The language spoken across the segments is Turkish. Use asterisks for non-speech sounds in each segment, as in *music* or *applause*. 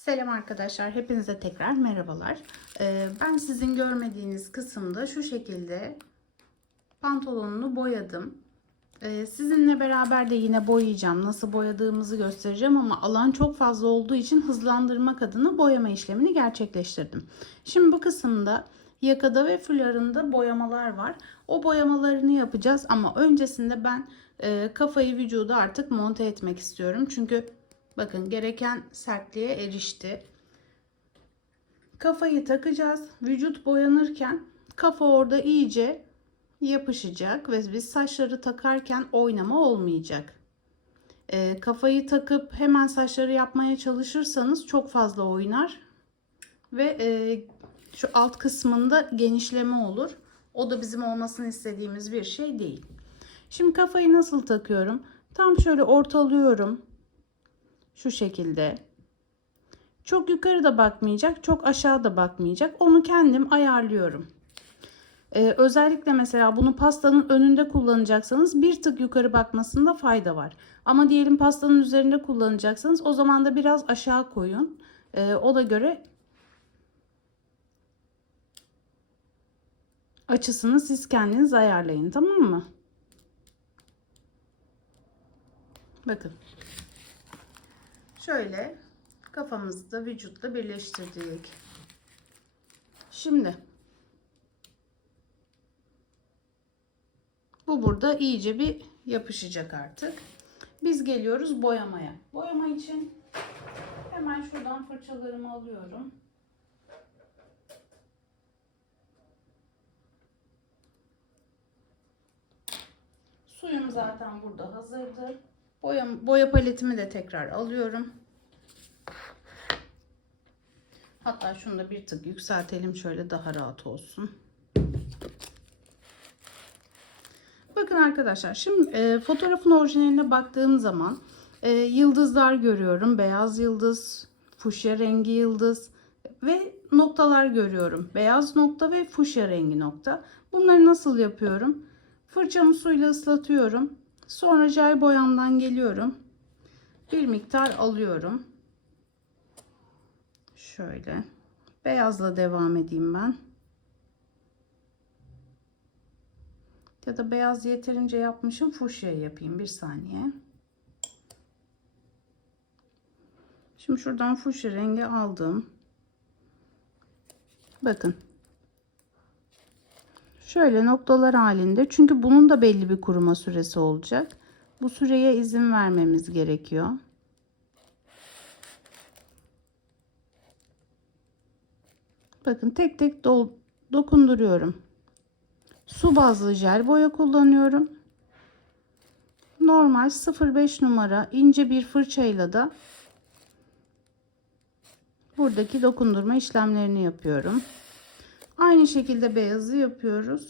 Selam arkadaşlar, hepinize tekrar merhabalar. Ee, ben sizin görmediğiniz kısımda şu şekilde pantolonunu boyadım. Ee, sizinle beraber de yine boyayacağım. Nasıl boyadığımızı göstereceğim ama alan çok fazla olduğu için hızlandırmak adına boyama işlemini gerçekleştirdim. Şimdi bu kısımda yakada ve fularında boyamalar var. O boyamalarını yapacağız ama öncesinde ben e, kafayı vücuda artık monte etmek istiyorum. Çünkü Bakın gereken sertliğe erişti. Kafayı takacağız. Vücut boyanırken kafa orada iyice yapışacak ve biz saçları takarken oynama olmayacak. E, kafayı takıp hemen saçları yapmaya çalışırsanız çok fazla oynar ve e, şu alt kısmında genişleme olur. O da bizim olmasını istediğimiz bir şey değil. Şimdi kafayı nasıl takıyorum? Tam şöyle ortalıyorum. Şu şekilde. Çok yukarıda bakmayacak, çok aşağıda bakmayacak. Onu kendim ayarlıyorum. Ee, özellikle mesela bunu pastanın önünde kullanacaksanız bir tık yukarı bakmasında fayda var. Ama diyelim pastanın üzerinde kullanacaksanız o zaman da biraz aşağı koyun. Ee, o da göre açısını siz kendiniz ayarlayın tamam mı? Bakın. Şöyle kafamızı da vücutla birleştirdik. Şimdi bu burada iyice bir yapışacak artık. Biz geliyoruz boyamaya. Boyama için hemen şuradan fırçalarımı alıyorum. Suyum zaten burada hazırdı. Boya, boya paletimi de tekrar alıyorum. Hatta şunu da bir tık yükseltelim şöyle daha rahat olsun. Bakın arkadaşlar şimdi e, fotoğrafın orijinaline baktığım zaman e, yıldızlar görüyorum. Beyaz yıldız, fuşya rengi yıldız ve noktalar görüyorum. Beyaz nokta ve fuşya rengi nokta. Bunları nasıl yapıyorum? Fırçamı suyla ıslatıyorum. Sonra jel boyamdan geliyorum. Bir miktar alıyorum. Şöyle. Beyazla devam edeyim ben. Ya da beyaz yeterince yapmışım. Fuşya yapayım. Bir saniye. Şimdi şuradan fuşya rengi aldım. Bakın. Şöyle noktalar halinde. Çünkü bunun da belli bir kuruma süresi olacak. Bu süreye izin vermemiz gerekiyor. Bakın tek tek do dokunduruyorum. Su bazlı jel boya kullanıyorum. Normal 05 numara ince bir fırçayla da buradaki dokundurma işlemlerini yapıyorum. Aynı şekilde beyazı yapıyoruz.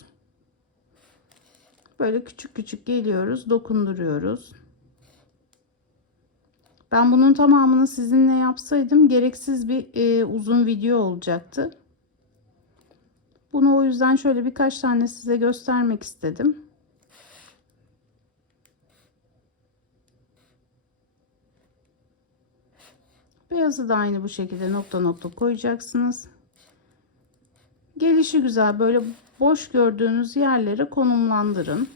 Böyle küçük küçük geliyoruz, dokunduruyoruz. Ben bunun tamamını sizinle yapsaydım gereksiz bir e, uzun video olacaktı. Bunu o yüzden şöyle birkaç tane size göstermek istedim. Beyazı da aynı bu şekilde nokta nokta koyacaksınız. Gelişi güzel böyle boş gördüğünüz yerlere konumlandırın.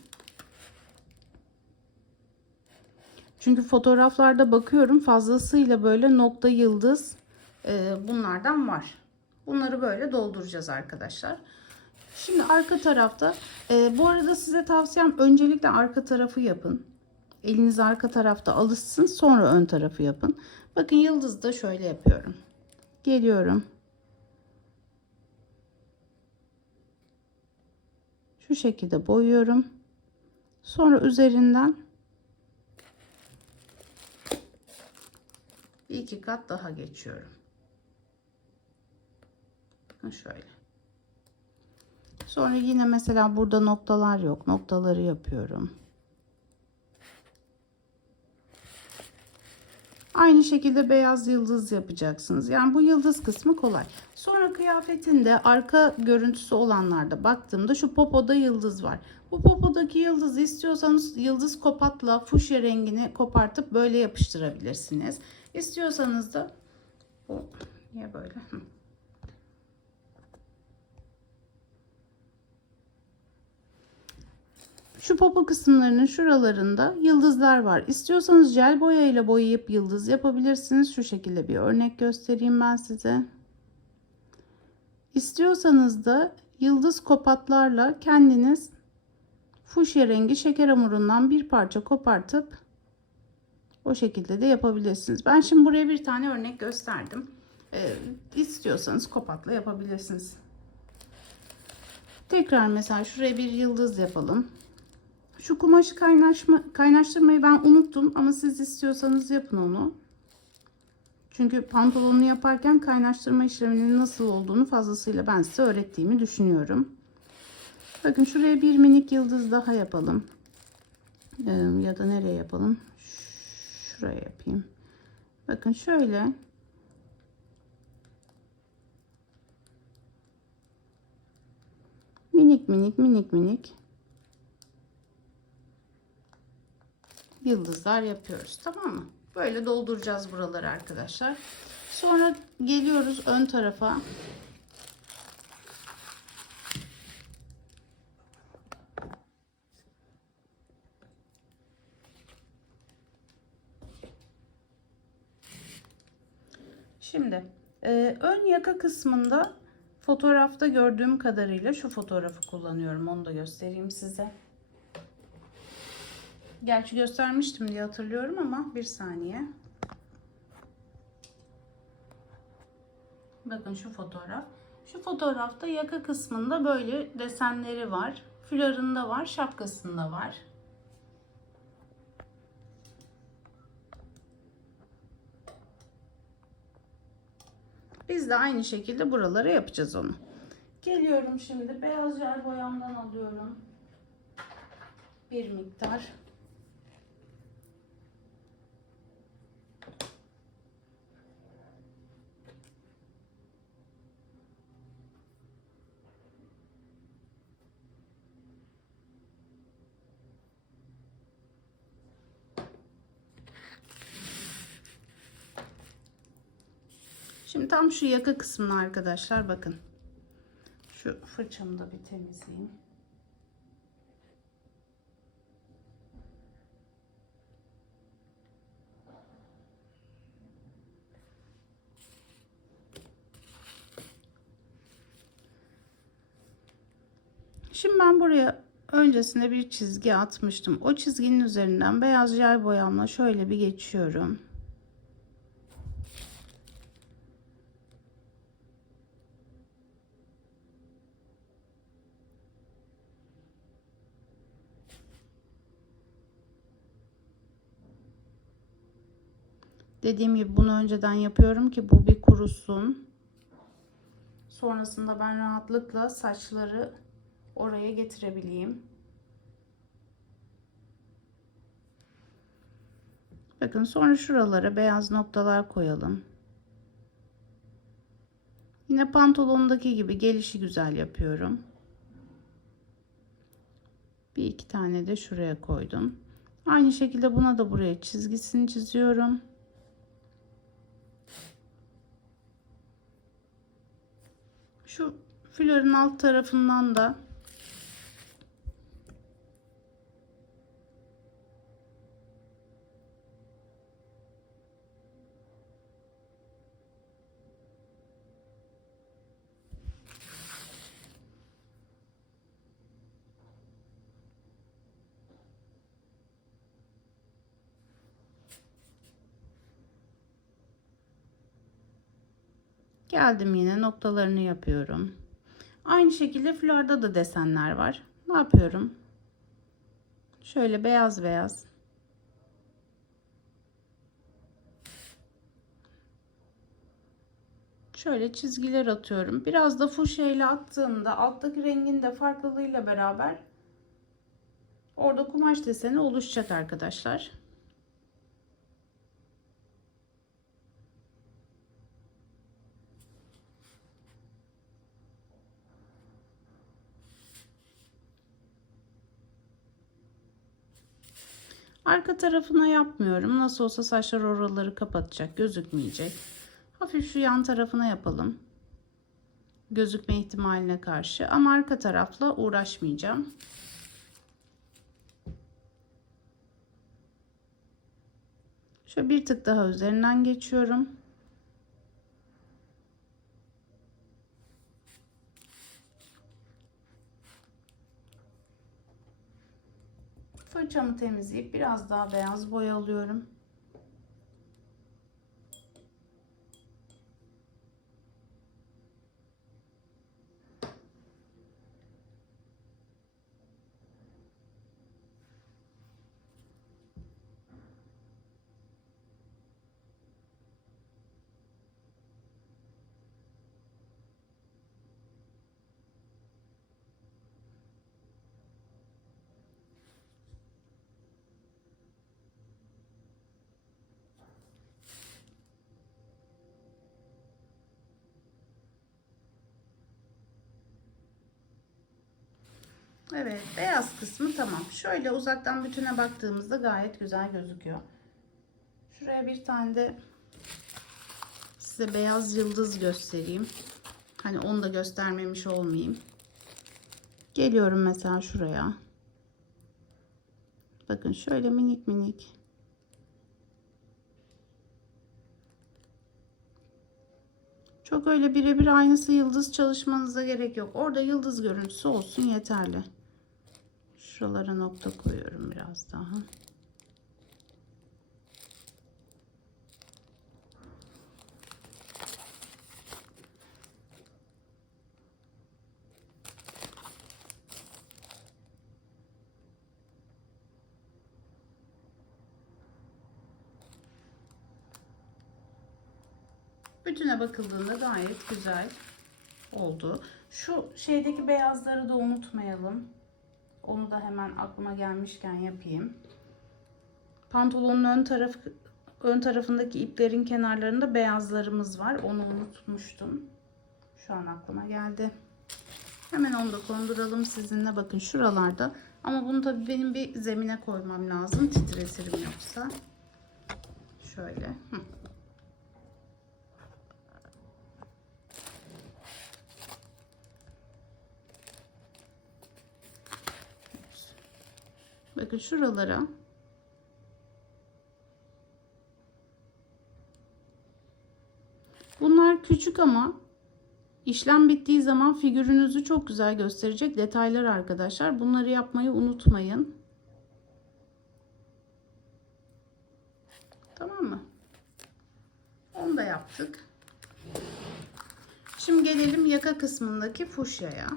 Çünkü fotoğraflarda bakıyorum fazlasıyla böyle nokta yıldız e, bunlardan var. Bunları böyle dolduracağız arkadaşlar. Şimdi arka tarafta e, bu arada size tavsiyem öncelikle arka tarafı yapın. Eliniz arka tarafta alışsın sonra ön tarafı yapın. Bakın yıldızı da şöyle yapıyorum. Geliyorum. Şu şekilde boyuyorum. Sonra üzerinden bir iki kat daha geçiyorum. Bakın şöyle. Sonra yine mesela burada noktalar yok. Noktaları yapıyorum. Aynı şekilde beyaz yıldız yapacaksınız. Yani bu yıldız kısmı kolay. Sonra kıyafetinde arka görüntüsü olanlarda baktığımda şu popoda yıldız var. Bu popodaki yıldızı istiyorsanız yıldız kopatla fuşya rengini kopartıp böyle yapıştırabilirsiniz. İstiyorsanız da Bu niye böyle? Şu popo kısımlarının şuralarında yıldızlar var. İstiyorsanız jel boya ile boyayıp yıldız yapabilirsiniz. Şu şekilde bir örnek göstereyim ben size. İstiyorsanız da yıldız kopatlarla kendiniz fuşya rengi şeker hamurundan bir parça kopartıp o şekilde de yapabilirsiniz. Ben şimdi buraya bir tane örnek gösterdim. Ee, istiyorsanız kopatla yapabilirsiniz. Tekrar mesela şuraya bir yıldız yapalım. Şu kumaşı kaynaşma, kaynaştırmayı ben unuttum ama siz istiyorsanız yapın onu. Çünkü pantolonunu yaparken kaynaştırma işleminin nasıl olduğunu fazlasıyla ben size öğrettiğimi düşünüyorum. Bakın şuraya bir minik yıldız daha yapalım. Ee, ya da nereye yapalım? Şuraya yapayım. Bakın şöyle. Minik minik minik minik yıldızlar yapıyoruz. Tamam mı? Böyle dolduracağız buraları arkadaşlar. Sonra geliyoruz ön tarafa. Şimdi e, ön yaka kısmında fotoğrafta gördüğüm kadarıyla şu fotoğrafı kullanıyorum. Onu da göstereyim size. Gerçi göstermiştim diye hatırlıyorum ama bir saniye. Bakın şu fotoğraf. Şu fotoğrafta yaka kısmında böyle desenleri var. Fularında var, şapkasında var. Biz de aynı şekilde buralara yapacağız onu. Geliyorum şimdi beyaz jel boyamdan alıyorum. Bir miktar. Şimdi tam şu yaka kısmına arkadaşlar bakın. Şu fırçamı da bir temizleyeyim. Şimdi ben buraya öncesinde bir çizgi atmıştım. O çizginin üzerinden beyaz jel boyamla şöyle bir geçiyorum. Dediğim gibi bunu önceden yapıyorum ki bu bir kurusun. Sonrasında ben rahatlıkla saçları oraya getirebileyim. Bakın sonra şuralara beyaz noktalar koyalım. Yine pantolondaki gibi gelişi güzel yapıyorum. Bir iki tane de şuraya koydum. Aynı şekilde buna da buraya çizgisini çiziyorum. Şu flörün alt tarafından da Geldim yine noktalarını yapıyorum. Aynı şekilde florda da desenler var. Ne yapıyorum? Şöyle beyaz beyaz. Şöyle çizgiler atıyorum. Biraz da fuşya ile attığımda alttaki rengin de farklılığıyla beraber orada kumaş deseni oluşacak arkadaşlar. Arka tarafına yapmıyorum. Nasıl olsa saçlar oraları kapatacak, gözükmeyecek. Hafif şu yan tarafına yapalım. Gözükme ihtimaline karşı ama arka tarafla uğraşmayacağım. Şöyle bir tık daha üzerinden geçiyorum. Fırçamı temizleyip biraz daha beyaz boya alıyorum. Evet, beyaz kısmı tamam. Şöyle uzaktan bütüne baktığımızda gayet güzel gözüküyor. Şuraya bir tane de size beyaz yıldız göstereyim. Hani onu da göstermemiş olmayayım. Geliyorum mesela şuraya. Bakın şöyle minik minik. Çok öyle birebir aynısı yıldız çalışmanıza gerek yok. Orada yıldız görüntüsü olsun yeterli. Şuralara nokta koyuyorum biraz daha. Bütüne bakıldığında gayet güzel oldu. Şu şeydeki beyazları da unutmayalım. Onu da hemen aklıma gelmişken yapayım. Pantolonun ön tarafı ön tarafındaki iplerin kenarlarında beyazlarımız var. Onu unutmuştum. Şu an aklıma geldi. Hemen onu da konduralım sizinle. Bakın şuralarda. Ama bunu tabii benim bir zemine koymam lazım. Titretirim yoksa. Şöyle. Bakın şuralara Bunlar küçük ama işlem bittiği zaman figürünüzü çok güzel gösterecek detaylar arkadaşlar. Bunları yapmayı unutmayın. Tamam mı? Onu da yaptık. Şimdi gelelim yaka kısmındaki fuşyaya.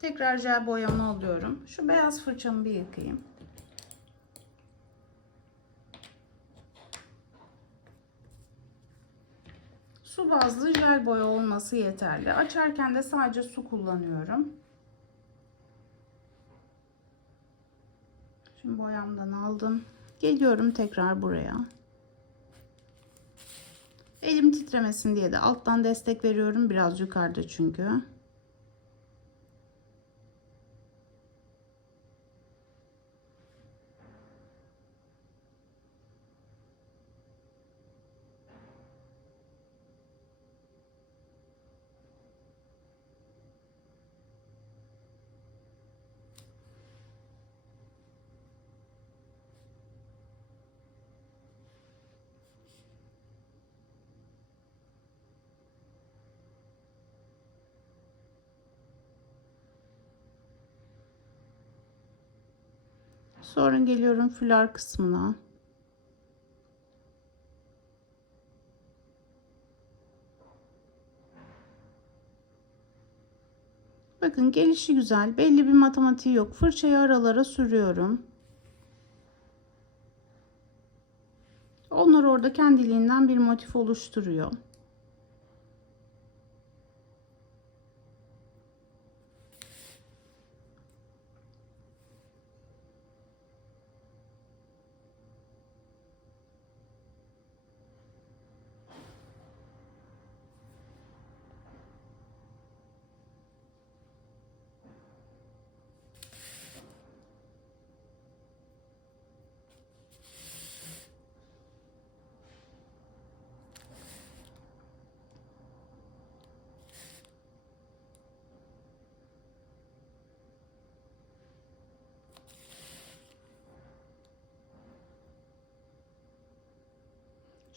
Tekrar jel boyamı alıyorum. Şu beyaz fırçamı bir yıkayayım. Su bazlı jel boya olması yeterli. Açarken de sadece su kullanıyorum. Şimdi boyamdan aldım. Geliyorum tekrar buraya. Elim titremesin diye de alttan destek veriyorum. Biraz yukarıda çünkü. Sonra geliyorum fular kısmına. Bakın gelişi güzel. Belli bir matematiği yok. Fırçayı aralara sürüyorum. Onlar orada kendiliğinden bir motif oluşturuyor.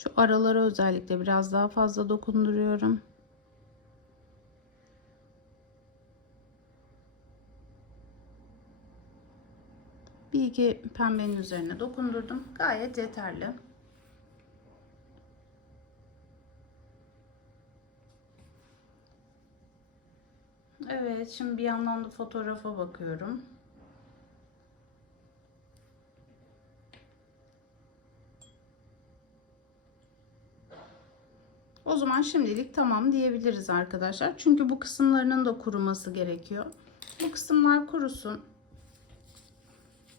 Şu aralara özellikle biraz daha fazla dokunduruyorum. Bir iki pembenin üzerine dokundurdum. Gayet yeterli. Evet, şimdi bir yandan da fotoğrafa bakıyorum. O zaman şimdilik tamam diyebiliriz arkadaşlar. Çünkü bu kısımlarının da kuruması gerekiyor. Bu kısımlar kurusun.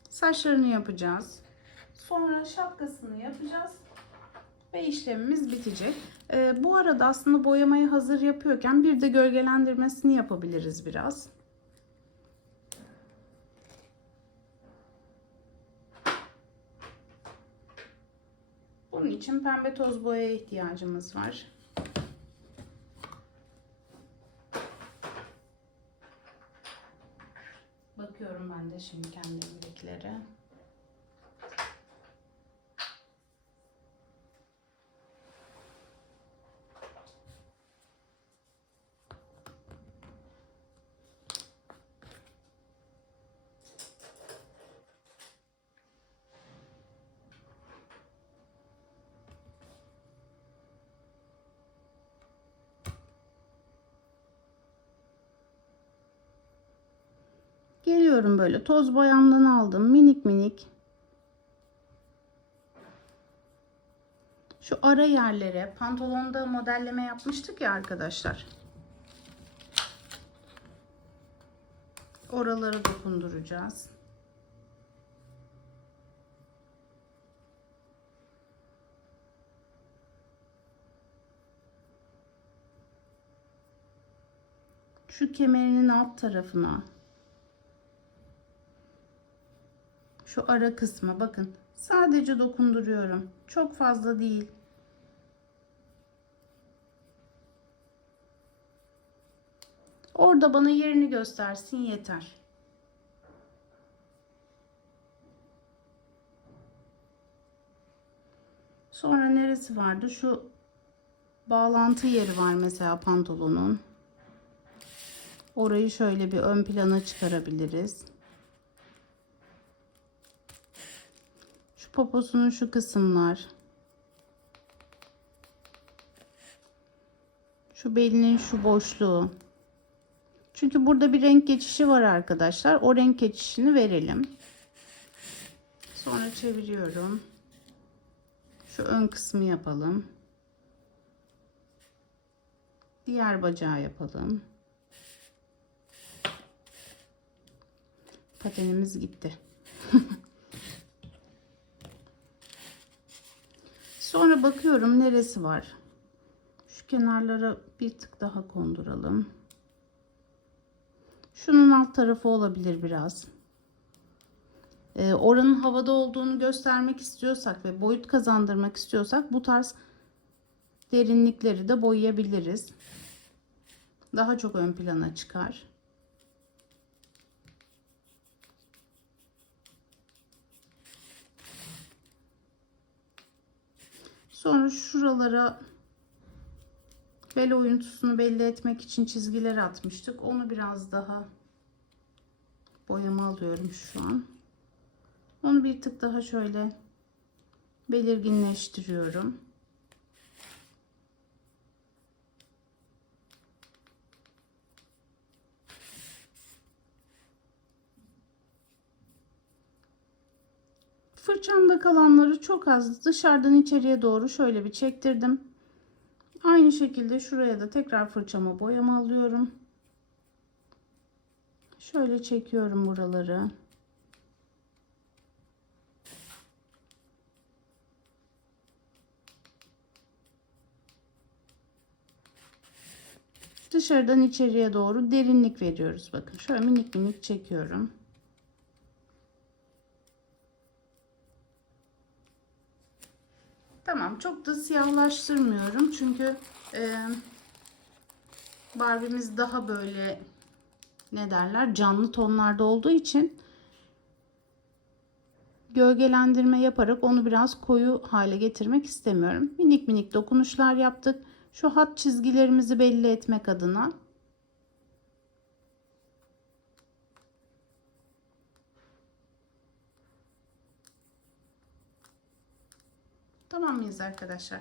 Saçlarını yapacağız. Sonra şapkasını yapacağız. Ve işlemimiz bitecek. Ee, bu arada aslında boyamayı hazır yapıyorken bir de gölgelendirmesini yapabiliriz biraz. Bunun için pembe toz boyaya ihtiyacımız var. Bakıyorum ben de şimdi kendimdekilere. Geliyorum böyle toz boyamdan aldım minik minik. Şu ara yerlere pantolonda modelleme yapmıştık ya arkadaşlar. Oraları dokunduracağız. Şu kemerinin alt tarafına şu ara kısma bakın. Sadece dokunduruyorum. Çok fazla değil. Orada bana yerini göstersin yeter. Sonra neresi vardı? Şu bağlantı yeri var mesela pantolonun. Orayı şöyle bir ön plana çıkarabiliriz. Poposunun şu kısımlar. Şu belinin şu boşluğu. Çünkü burada bir renk geçişi var arkadaşlar. O renk geçişini verelim. Sonra çeviriyorum. Şu ön kısmı yapalım. Diğer bacağı yapalım. Patenimiz gitti. *laughs* Sonra bakıyorum neresi var. Şu kenarlara bir tık daha konduralım. Şunun alt tarafı olabilir biraz. Ee, oranın havada olduğunu göstermek istiyorsak ve boyut kazandırmak istiyorsak bu tarz derinlikleri de boyayabiliriz. Daha çok ön plana çıkar. Sonra şuralara bel oyuntusunu belli etmek için çizgiler atmıştık. Onu biraz daha boyama alıyorum şu an. Onu bir tık daha şöyle belirginleştiriyorum. Fırçamda kalanları çok az dışarıdan içeriye doğru şöyle bir çektirdim. Aynı şekilde şuraya da tekrar fırçama boyama alıyorum. Şöyle çekiyorum buraları. Dışarıdan içeriye doğru derinlik veriyoruz. Bakın şöyle minik minik çekiyorum. Tamam çok da siyahlaştırmıyorum çünkü e, Barbie'miz daha böyle ne derler canlı tonlarda olduğu için gölgelendirme yaparak onu biraz koyu hale getirmek istemiyorum. Minik minik dokunuşlar yaptık. Şu hat çizgilerimizi belli etmek adına. Tamam mıyız arkadaşlar?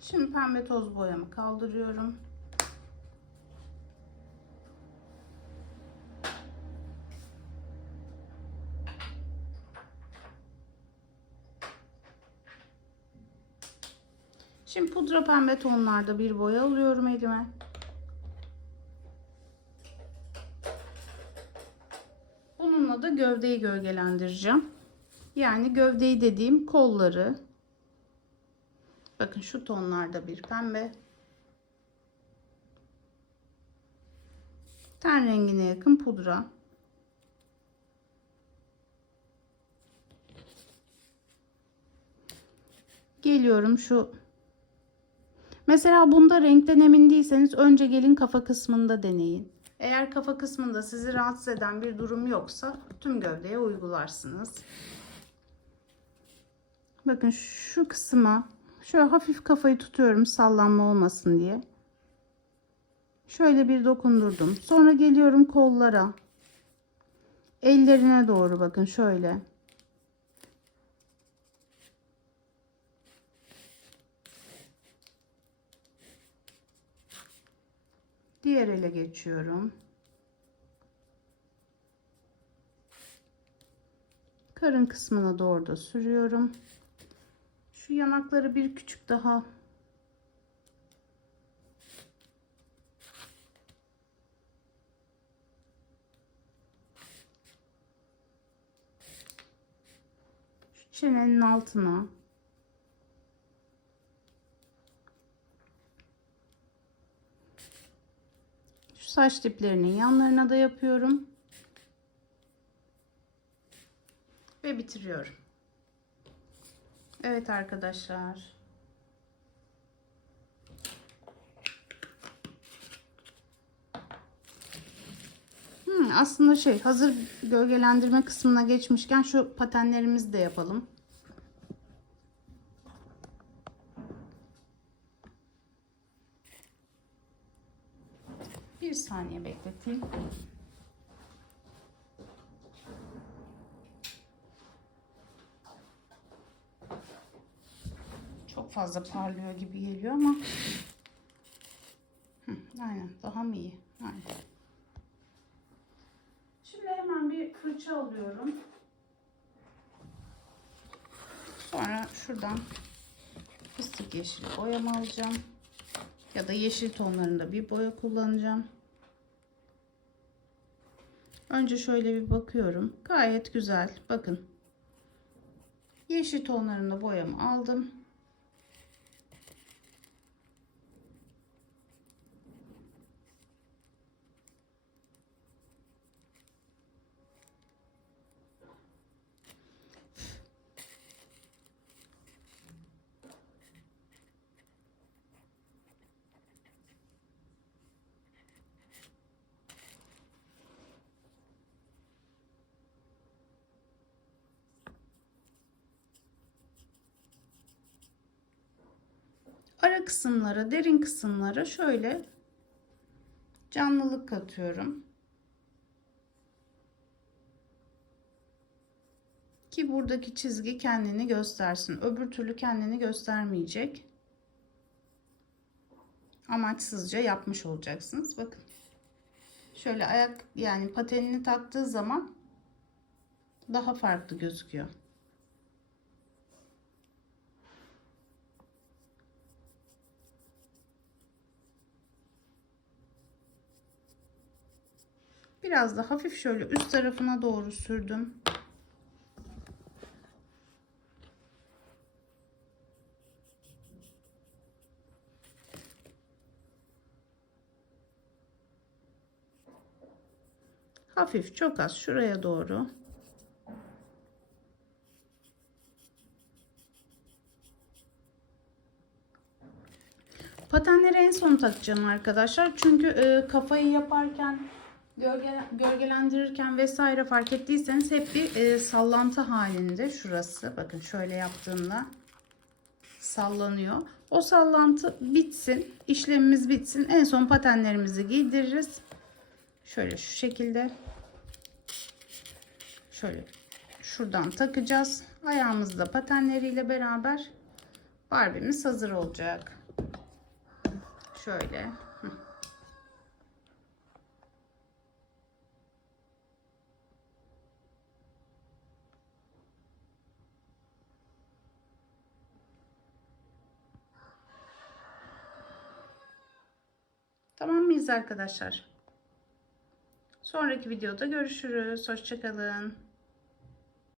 Şimdi pembe toz boyamı kaldırıyorum. Şimdi pudra pembe tonlarda bir boya alıyorum elime. Bununla da gövdeyi gölgelendireceğim. Yani gövdeyi dediğim kolları. Bakın şu tonlarda bir pembe. Ten rengine yakın pudra. Geliyorum şu Mesela bunda renkten emin değilseniz önce gelin kafa kısmında deneyin. Eğer kafa kısmında sizi rahatsız eden bir durum yoksa tüm gövdeye uygularsınız. Bakın şu kısma şöyle hafif kafayı tutuyorum sallanma olmasın diye. Şöyle bir dokundurdum. Sonra geliyorum kollara. Ellerine doğru bakın şöyle. Diğer ele geçiyorum. Karın kısmına doğru da sürüyorum. Şu yanakları bir küçük daha çenenin altına Şu saç diplerinin yanlarına da yapıyorum. Ve bitiriyorum. Evet arkadaşlar. Hmm, aslında şey hazır gölgelendirme kısmına geçmişken şu patenlerimizi de yapalım. Bir saniye bekleteyim. Çok fazla parlıyor gibi geliyor ama Hı, aynen daha mı iyi? Aynen. Şimdi hemen bir fırça alıyorum. Sonra şuradan fıstık yeşili boyama alacağım. Ya da yeşil tonlarında bir boya kullanacağım. Önce şöyle bir bakıyorum. Gayet güzel. Bakın. Yeşil tonlarında boyamı aldım. Ara kısımlara, derin kısımlara şöyle canlılık katıyorum. Ki buradaki çizgi kendini göstersin. Öbür türlü kendini göstermeyecek. Amaçsızca yapmış olacaksınız. Bakın. Şöyle ayak yani patenini taktığı zaman daha farklı gözüküyor. Biraz da hafif şöyle üst tarafına doğru sürdüm. Hafif çok az şuraya doğru. Patenleri en son takacağım arkadaşlar. Çünkü e, kafayı yaparken Gölge, gölgelendirirken vesaire fark ettiyseniz hep bir e, sallantı halinde şurası. Bakın şöyle yaptığımda sallanıyor. O sallantı bitsin. işlemimiz bitsin. En son patenlerimizi giydiririz. Şöyle şu şekilde. Şöyle şuradan takacağız. Ayağımızda patenleriyle beraber Barbie'miz hazır olacak. Şöyle. Hı. Tamam mıyız arkadaşlar? Sonraki videoda görüşürüz. Hoşçakalın.